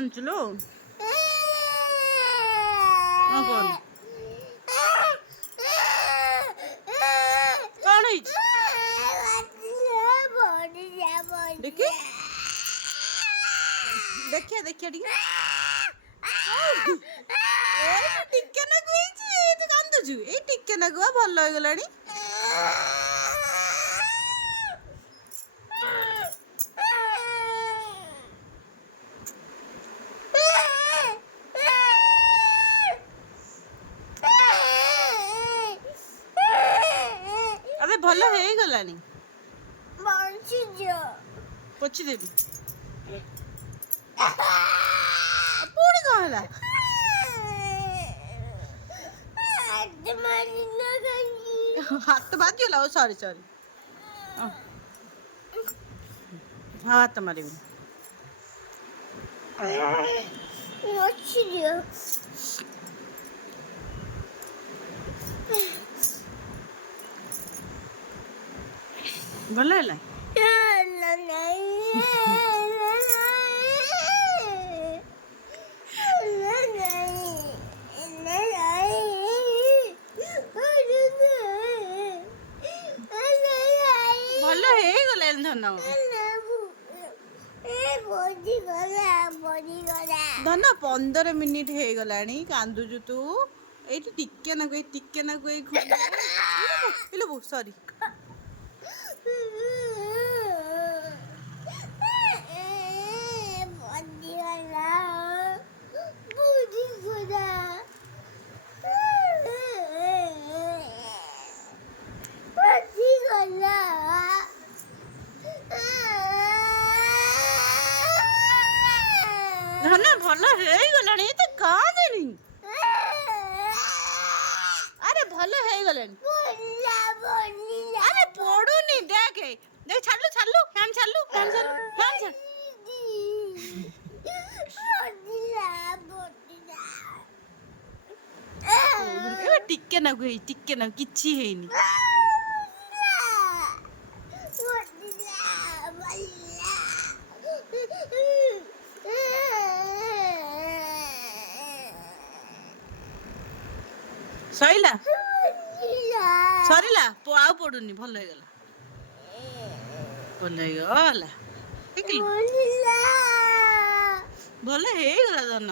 କାନ୍ଦୁଛୁ ଲୋ? ହଁ କଣ କଣ ହେଇଛି ଦେଖି ଦେଖିଆ ଦେଖିଆ ଟିକେ ଟିକେ ନାକୁ ହେଇଛି ତୁ କାନ୍ଦୁଛୁ ଏଇ ଟିକେ ନାକୁ ଭଲ ହେଇଗଲାଣି। ଆବେ ଭଲ ହେଇଗଲାଣି ପୋଛିଦେବି ପୁଣି କଣ ହେଲା? ହାତ ବାଜିଗଲା ଓ ସରି ସରି ହଁ ହାତ ମାରିବି ଭଲ ହେଲା। ଭଲ ହେଇଗଲାଣି ଧନ ଧନ 15 ମିନିଟ୍ ହେଇଗଲାଣି କାନ୍ଦୁଛୁ ତୁ ଏଇଠି ଟିକେ ନାକୁ ଏଇ ଟିକେ ନାକୁ ଏଇ ସରି ଧନ ଭଲ ହେଇଗଲାଣି ତ କାନ୍ଦେନି ଆରେ ଭଲ ହେଇଗଲାଣି ଆରେ ପଡୁନି ଦେଖେ ଦେଖ ଛାଡିଲୁ ଛାଡିଲୁ ଫ୍ୟାନ୍ ଛାଡିଲୁ ଫ୍ୟାନ୍ ଛାଡିଲୁ ଫ୍ୟାନ୍ ଛାଡ ଟିକେ ନାକୁ ହେଇ ଟିକେ ନାକୁ କିଛି ହେଇନି ସଇଲା ସରିଲା ଆଉ ପଡୁନି ଭଲ ହେଇଗଲା ଭଲ ହେଇଗଲା ଭଲ ହେଇଗଲା ଧନ।